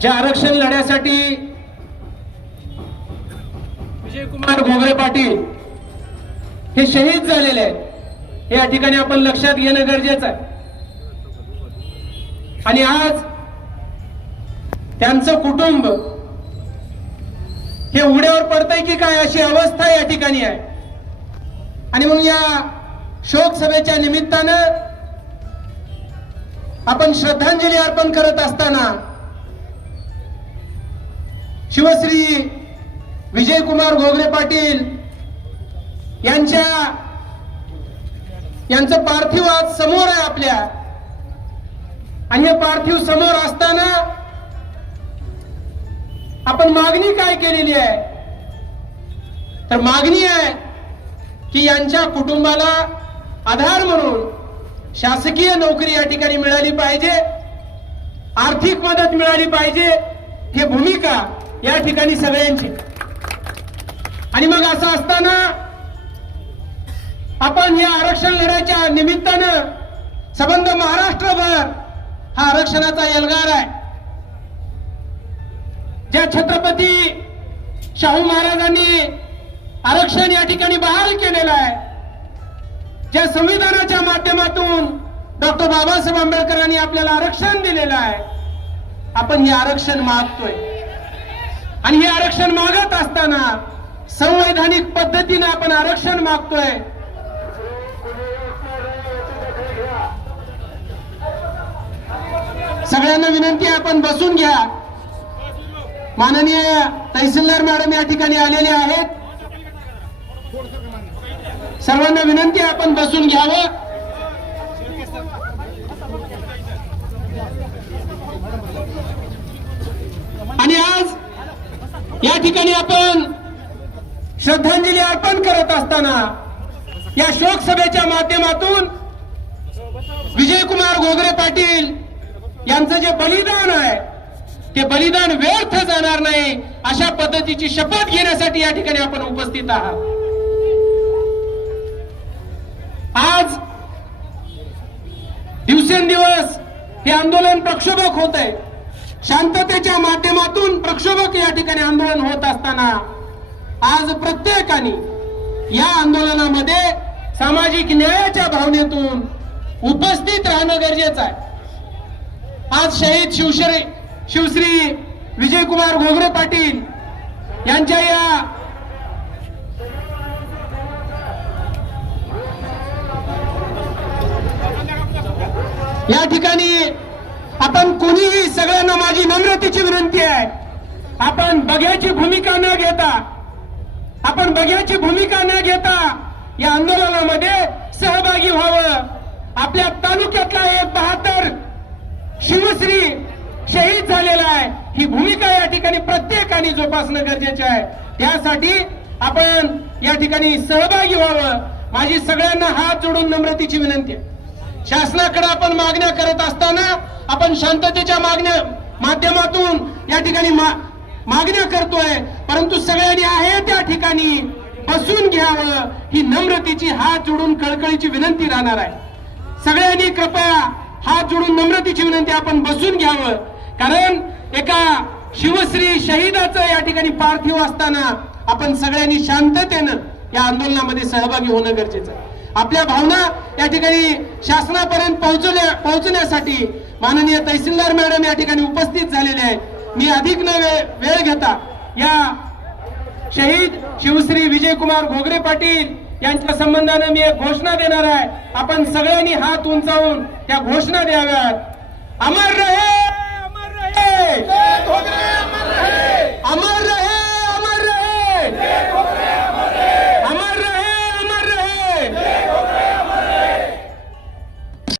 ज्या आरक्षण लढ्यासाठी विजयकुमार घोगरे पाटील हे शहीद झालेले आहेत. या ठिकाणी आपण लक्षात घेणं गरजेचं आहे. आणि आज त्यांचं कुटुंब हे उघड्यावर पडतंय की काय अशी अवस्था या ठिकाणी आहे. आणि म्हणून या शोक सभेच्या निमित्तानं आपण श्रद्धांजली अर्पण करत असताना शिवश्री विजयकुमार घोगरे पाटील यांच्या यांचं पार्थिव आज समोर आहे आपल्या. आणि हे पार्थिव समोर असताना आपण मागणी काय केलेली आहे? तर मागणी आहे की यांच्या कुटुंबाला आधार म्हणून शासकीय नोकरी या ठिकाणी मिळाली पाहिजे. आर्थिक मदत मिळाली पाहिजे. हे भूमिका या ठिकाणी सगळ्यांची. आणि मग असं असताना आपण या आरक्षण लढ्याच्या निमित्तानं संबंध महाराष्ट्रभर हा आरक्षणाचा एल्गार आहे. ज्या छत्रपती शाहू महाराजांनी आरक्षण या ठिकाणी बहाल केलेलं आहे ज्या संविधानाच्या माध्यमातून डॉक्टर बाबासाहेब आंबेडकरांनी आपल्याला आरक्षण दिलेलं आहे आपण हे आरक्षण मागतोय. आणि हे आरक्षण मागत असताना संवैधानिक पद्धतीने आपण आरक्षण मागतोय. सगळ्यांना विनंती आपण बसून घ्या. माननीय तहसीलदार मॅडम या ठिकाणी आलेले आहेत. सर्वांना विनंती आपण बसून घ्यावं आणि आज या ठिकाणी आपण श्रद्धांजली अर्पण करत असताना या शोक सभेच्या माध्यमातून विजयकुमार गोगरे पाटील यांचं जे बलिदान आहे ते बलिदान व्यर्थ जाणार नाही अशा पद्धतीची शपथ घेण्यासाठी या ठिकाणी आपण उपस्थित आहात. आज दिवसेंदिवस हे आंदोलन प्रक्षोभक होत आहे शांततेच्या माध्यमातून प्रक्षोभक या ठिकाणी आंदोलन होत असताना आज प्रत्येकाने या आंदोलनामध्ये सामाजिक न्यायाच्या भावनेतून उपस्थित राहणं गरजेचं आहे. आज शहीद शिवश्री शिवश्री विजयकुमार घोगरे पाटील यांच्या या या ठिकाणी आपण कोणीही सगळ्यांना माझी नम्रतेची विनंती आहे. आपण बघ्याची भूमिका न घेता आपण बघ्याची भूमिका न घेता या आंदोलनामध्ये सहभागी व्हावं. आपल्या तालुक्यातला एक बहात्तर शिवश्री शहीद झालेला आहे. ही भूमिका या ठिकाणी प्रत्येकाने जोपासणं गरजेचं आहे. त्यासाठी आपण या ठिकाणी सहभागी व्हावं. माझी सगळ्यांना हात जोडून नम्रतेची विनंती आहे. शासनाकडे आपण मागण्या करत आपण शांततेच्या मागण्या माध्यमातून या ठिकाणी मागण्या करतोय. परंतु सगळ्यांनी आहे त्या ठिकाणी बसून घ्यावं. ही नम्रतेची हात जोडून कळकळीची विनंती राहणार आहे. सगळ्यांनी कृपया हात जोडून नम्रतेची विनंती आपण बसून घ्यावं. कारण एका शिवश्री शहीदाचं या ठिकाणी पार्थिव असताना आपण सगळ्यांनी शांततेनं या आंदोलनामध्ये सहभागी होणं गरजेचं आहे. आपल्या भावना या ठिकाणी शासनापर्यंत पोहोचल्या पोहोचण्यासाठी माननीय तहसीलदार मॅडम या ठिकाणी उपस्थित झालेले आहेत. मी अधिक न वेळ वेळ घेता या शहीद शिवश्री विजयकुमार घोगरे पाटील यांच्या संबंधाने मी एक घोषणा देणार आहे. आपण सगळ्यांनी हात उंचावून त्या घोषणा द्याव्यात. अमर रहे अमर रहे. अमर रहे.